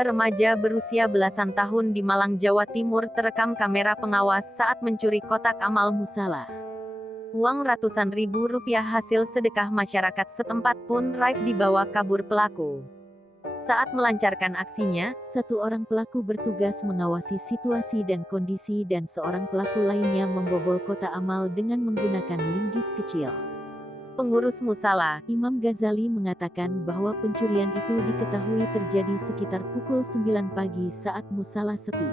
Dua remaja berusia belasan tahun di Malang, Jawa Timur terekam kamera pengawas saat mencuri kotak amal musala. Uang ratusan ribu rupiah hasil sedekah masyarakat setempat pun raib dibawa kabur pelaku. Saat melancarkan aksinya, satu orang pelaku bertugas mengawasi situasi dan kondisi dan seorang pelaku lainnya membobol kotak amal dengan menggunakan linggis kecil. Pengurus musala, Imam Ghazali mengatakan bahwa pencurian itu diketahui terjadi sekitar pukul 9 pagi saat musala sepi.